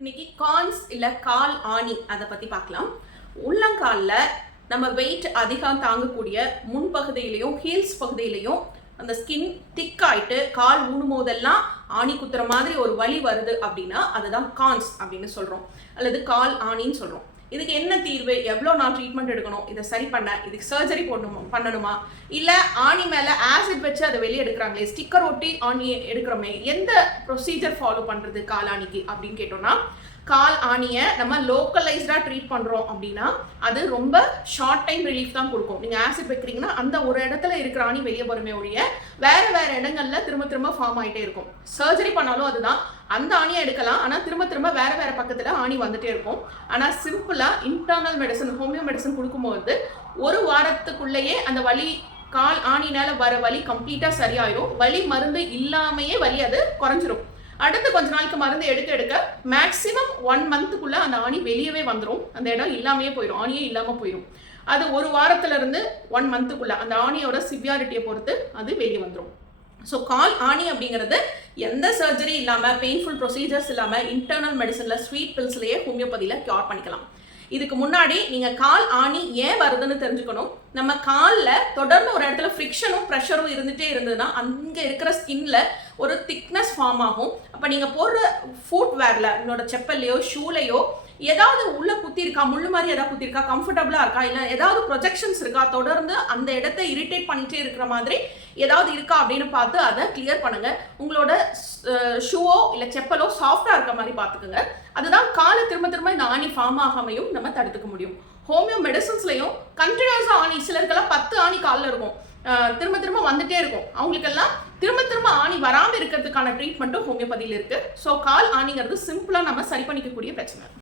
இன்னைக்கு கான்ஸ் இல்ல கால் ஆணி அதை பத்தி பார்க்கலாம். உள்ளங்கால்ல நம்ம வெயிட் அதிகம் தாங்கக்கூடிய முன்பகுதியிலையும் ஹீல்ஸ் பகுதியிலையும் அந்த ஸ்கின் திக் ஆயிட்டு கால் ஊனும் போதெல்லாம் ஆணி குத்துற மாதிரி ஒரு வலி வருது அப்படின்னா அதுதான் கான்ஸ் அப்படின்னு சொல்றோம், அல்லது கால் ஆணின்னு சொல்றோம். இதுக்கு என்ன தீர்வு, எவ்வளோ நாள் ட்ரீட்மெண்ட் எடுக்கணும், இதை சரி பண்ண இதுக்கு சர்ஜரி பண்ணணுமா, இல்லை ஆணி மேலே ஆசிட் வச்சு அதை வெளியே எடுக்கிறாங்களே, ஸ்டிக்கர் ஒட்டி ஆணி எடுக்கிறோமே, எந்த ப்ரொசீஜர் ஃபாலோ பண்ணுறது கால் ஆணிக்கு அப்படின்னு கேட்டோம்னா, கால் ஆணியை நம்ம லோக்கலைஸ்டாக ட்ரீட் பண்ணுறோம் அப்படின்னா அது ரொம்ப ஷார்ட் டைம் ரிலீஃப் தான் கொடுக்கும். நீங்கள் ஆசிட் வைக்கிறீங்கன்னா அந்த ஒரு இடத்துல இருக்கிற ஆணி வெளியே வருமே ஒழிய வேறு வேறு இடங்கள்ல திரும்ப திரும்ப ஃபார்ம் ஆகிட்டே இருக்கும். சர்ஜரி பண்ணாலும் அதுதான், அந்த ஆணியை எடுக்கலாம், ஆனால் திரும்ப திரும்ப வேறு வேறு பக்கத்தில் ஆணி வந்துட்டே இருக்கும். ஆனால் சிம்பிளாக இன்டர்னல் மெடிசன், ஹோமியோ மெடிசன் கொடுக்கும்போது ஒரு வாரத்துக்குள்ளேயே அந்த வலி, கால் ஆணினால வர வலி கம்ப்ளீட்டாக சரியாயிடும். வலி மருந்து இல்லாமையே வலி அது குறைஞ்சிரும். அடுத்து கொஞ்ச நாளைக்கு மருந்து எடுக்க மேக்ஸிமம் 1 மந்த்துக்குள்ள அந்த ஆணி வெளியவே வந்துடும். அந்த இடம் இல்லாமையே போயிடும், ஆணியே இல்லாமல் போயிடும். அது ஒரு வாரத்துல இருந்து 1 மந்த்துக்குள்ள அந்த ஆணியோட சிவியாரிட்டியை பொறுத்து அது வெளியே வந்துடும். ஸோ கால் ஆணி அப்படிங்கிறது எந்த சர்ஜரி இல்லாமல், பெயின்ஃபுல் ப்ரொசீஜர்ஸ் இல்லாமல் இன்டர்னல் மெடிசனில் ஸ்வீட் பில்ஸ்லேயே ஹோமியோபதியில் கியூர் பண்ணிக்கலாம். இதுக்கு முன்னாடி நீங்கள் கால் ஆணி ஏன் வருதுன்னு தெரிஞ்சுக்கணும். நம்ம காலில் தொடர்ந்து ஒரு இடத்துல ஃப்ரிக்ஷனும் ப்ரெஷரும் இருந்துகிட்டே இருந்ததுன்னா அங்கே இருக்கிற ஸ்கின்ல ஒரு திக்னஸ் ஃபார்ம் ஆகும். அப்போ நீங்கள் போடுற ஃபுட் வேரில், உங்களோட செப்பல்லையோ ஷூலையோ ஏதாவது உள்ள குத்தி இருக்கா, முள்ளு மாதிரி ஏதாவது குத்தி இருக்கா, கம்ஃபர்டபுளாக இருக்கா, இல்லை ஏதாவது ப்ரொஜெக்ஷன்ஸ் இருக்கா, தொடர்ந்து அந்த இடத்த இரிட்டேட் பண்ணிட்டே இருக்கிற மாதிரி ஏதாவது இருக்கா அப்படின்னு பார்த்து அதை கிளியர் பண்ணுங்க. உங்களோட ஷூவோ இல்லை செப்பலோ சாஃப்டாக இருக்க மாதிரி பார்த்துக்குங்க. அதுதான் காலை திரும்ப திரும்ப இந்த ஆணி ஃபார்ம் ஆகாமையும் நம்ம தடுத்துக்க முடியும். ஹோமியோ மெடிசன்ஸ்லையும் கண்டினியூஸாக ஆணி, சிலருக்கெல்லாம் 10 ஆணி காலில் இருக்கும், திரும்ப திரும்ப வந்துட்டே இருக்கும். அவங்களுக்கெல்லாம் திரும்ப திரும்ப ஆணி வராமல் இருக்கிறதுக்கான ட்ரீட்மெண்ட்டும் ஹோமியோபதியில் இருக்கு. ஸோ கால் ஆணிங்கிறது சிம்பிளாக நம்ம சரி பண்ணிக்கக்கூடிய பிரச்சனை.